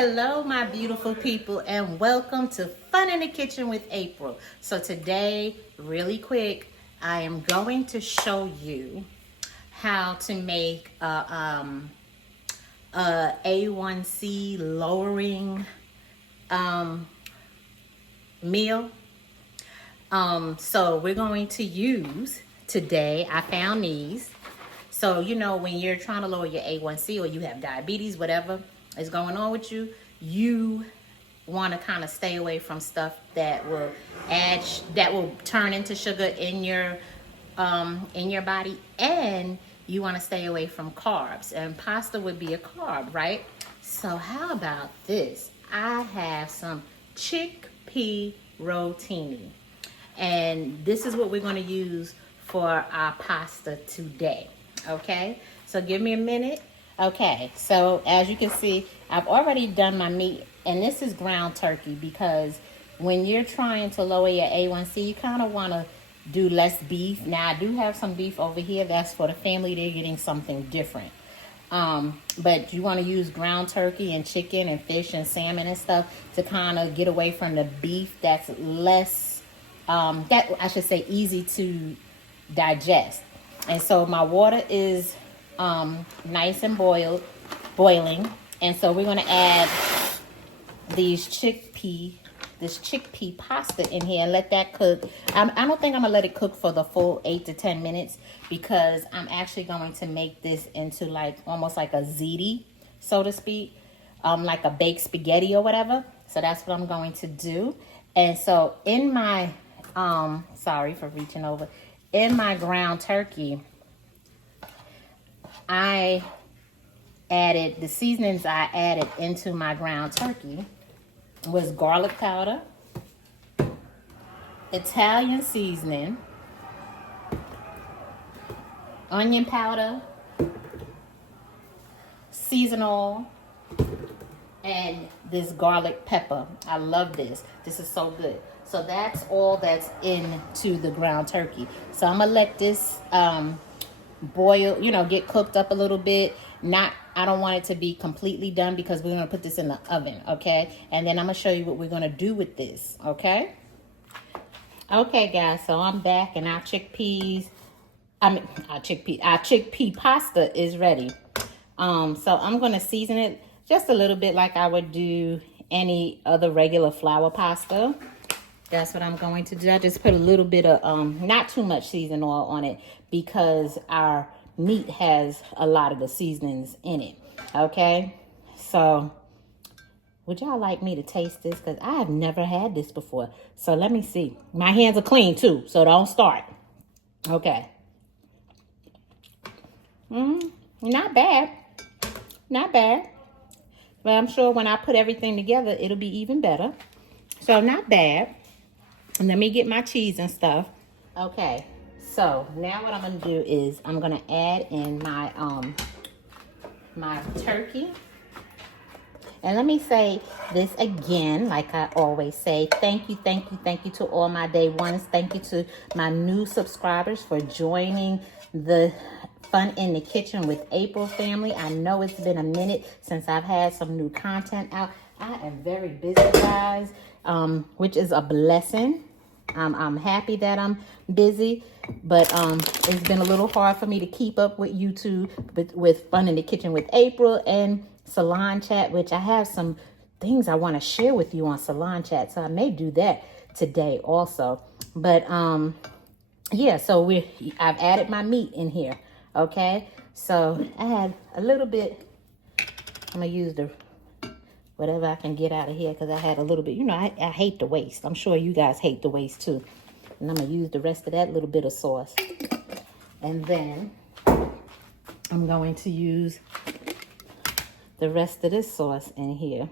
Hello, my beautiful people, and welcome to Fun in the Kitchen with April. So today, really quick, I am going to show you how to make a A1C lowering meal. So we're going to use today. I found these. So you know when you're trying to lower your A1C or you have diabetes, whatever is going on with you, you want to kind of stay away from stuff that will turn into sugar in your body, and you want to stay away from carbs. And pasta would be a carb, right? So how about this? I have some chickpea rotini, and this is what we're going to use for our pasta today. Okay, so give me a minute. Okay, so as you can see, I've already done my meat, and this is ground turkey because when you're trying to lower your A1C, you kind of want to do less beef. Now, I do have some beef over here. That's for the family. They're getting something different. But you want to use ground turkey and chicken and fish and salmon and stuff to kind of get away from the beef that's less, that I should say easy to digest. And so my water is nice and boiling. And so we're going to add this chickpea pasta in here and let that cook. I don't think I'm going to let it cook for the full 8 to 10 minutes because I'm actually going to make this into like almost like a ziti, so to speak, like a baked spaghetti or whatever. So that's what I'm going to do. And so in my, sorry for reaching over, in my ground turkey, I added, the seasonings I added into my ground turkey was garlic powder, Italian seasoning, onion powder, seasoned oil, and this garlic pepper. I love this. This is so good. So that's all that's into the ground turkey. So I'm going to let this boil, get cooked up a little bit. I don't want it to be completely done because we're going to put this in the oven, okay? And then I'm going to show you what we're going to do with this, okay? Okay, guys, so I'm back and our chickpea pasta is ready. So I'm going to season it just a little bit like I would do any other regular flour pasta. That's what I'm going to do. I just put a little bit of, not too much seasoned oil on it because our meat has a lot of the seasonings in it. Okay, so would y'all like me to taste this? Because I have never had this before. So let me see. My hands are clean too, so don't start. Okay. Not bad. Not bad. But I'm sure when I put everything together, it'll be even better. So not bad. Let me get my cheese and stuff. Okay, so now what I'm going to do is I'm going to add in my my turkey. And let me say this again, like I always say, thank you to all my day ones. Thank you to my new subscribers for joining the Fun in the Kitchen with April family. I know it's been a minute since I've had some new content out. I am very busy, guys, which is a blessing. I'm happy that I'm busy, but it's been a little hard for me to keep up with YouTube, with Fun in the Kitchen with April and Salon Chat, which I have some things I want to share with you on Salon Chat, so I may do that today also. But yeah, so I've added my meat in here. Okay, so I had a little bit. I'm gonna use the whatever I can get out of here because I had a little bit. I hate the waste. I'm sure you guys hate the waste too. And I'm gonna use the rest of that little bit of sauce. And then I'm going to use the rest of this sauce in here.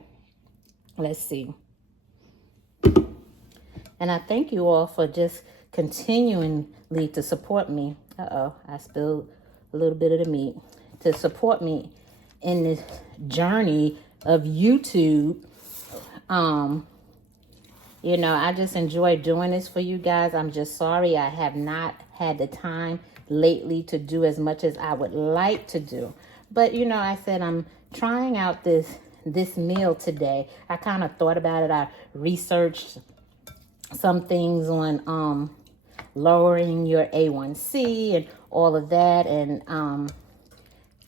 Let's see. And I thank you all for just continually to support me. I spilled a little bit of the meat. To support me in this journey of YouTube. I just enjoy doing this for you guys. I'm just sorry I have not had the time lately to do as much as I would like to do. But I said I'm trying out this this meal today. I kind of thought about it. I researched some things on lowering your A1C and all of that. And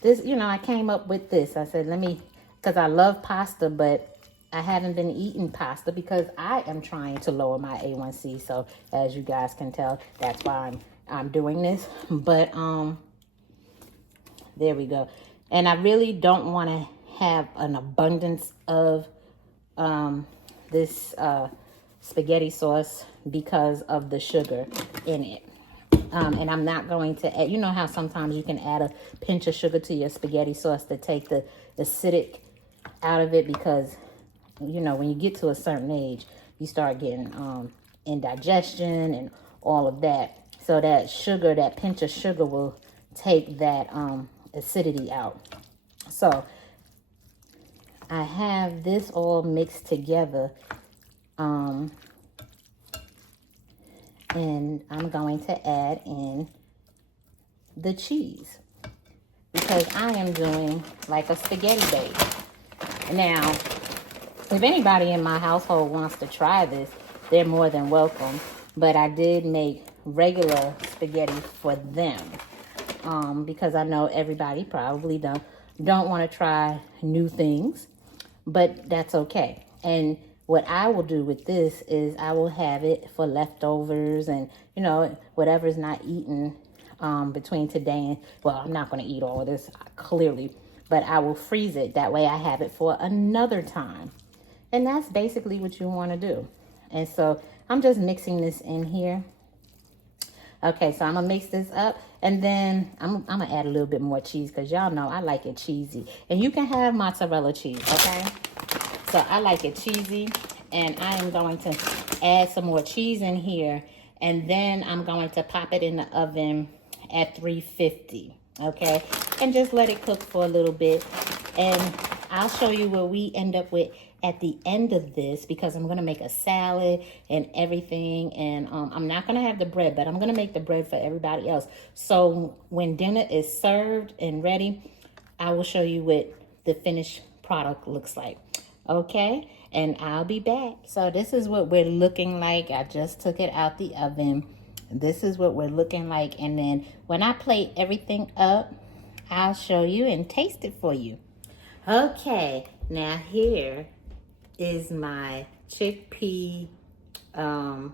this, you know, I came up with this. I said, let me, because I love pasta, but I haven't been eating pasta because I am trying to lower my A1C. So as you guys can tell, that's why I'm doing this. But there we go. And I really don't want to have an abundance of this spaghetti sauce because of the sugar in it. And I'm not going to add, you know how sometimes you can add a pinch of sugar to your spaghetti sauce to take the acidic out of it, because you know, when you get to a certain age, you start getting indigestion and all of that. So that sugar, that pinch of sugar will take that acidity out. So I have this all mixed together. And I'm going to add in the cheese because I am doing like a spaghetti bake. Now, if anybody in my household wants to try this, they're more than welcome. But I did make regular spaghetti for them because I know everybody probably don't want to try new things, but that's okay. And what I will do with this is I will have it for leftovers and, you know, whatever's not eaten between today and, well, I'm not going to eat all of this clearly, but I will freeze it. That way I have it for another time. And that's basically what you want to do. And so I'm just mixing this in here. Okay, so I'm going to mix this up. And then I'm going to add a little bit more cheese because y'all know I like it cheesy. And you can have mozzarella cheese, okay? So I like it cheesy. And I am going to add some more cheese in here. And then I'm going to pop it in the oven at 350, okay? And just let it cook for a little bit. And I'll show you what we end up with at the end of this, because I'm going to make a salad and everything. And I'm not going to have the bread, but I'm going to make the bread for everybody else. So when dinner is served and ready, I will show you what the finished product looks like. Okay, and I'll be back. So this is what we're looking like. I just took it out the oven. This is what we're looking like. And then when I plate everything up, I'll show you and taste it for you. Okay, now here is my chickpea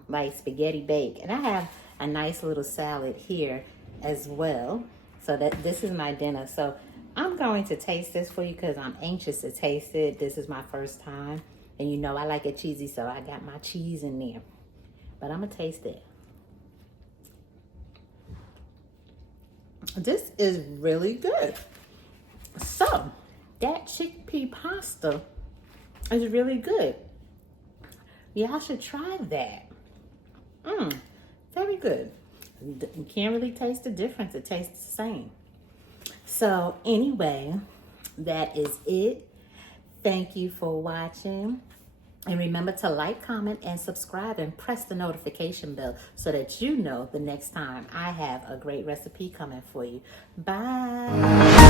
like spaghetti bake. And I have a nice little salad here as well. So that this is my dinner. So I'm going to taste this for you because I'm anxious to taste it. This is my first time. And you know I like it cheesy, so I got my cheese in there. But I'm going to taste it. This is really good. So that chickpea pasta is really good. Y'all should try that. Very good. You can't really taste the difference. It tastes the same. So anyway, that is it. Thank you for watching. And remember to like, comment, and subscribe, and press the notification bell so that you know the next time I have a great recipe coming for you. Bye.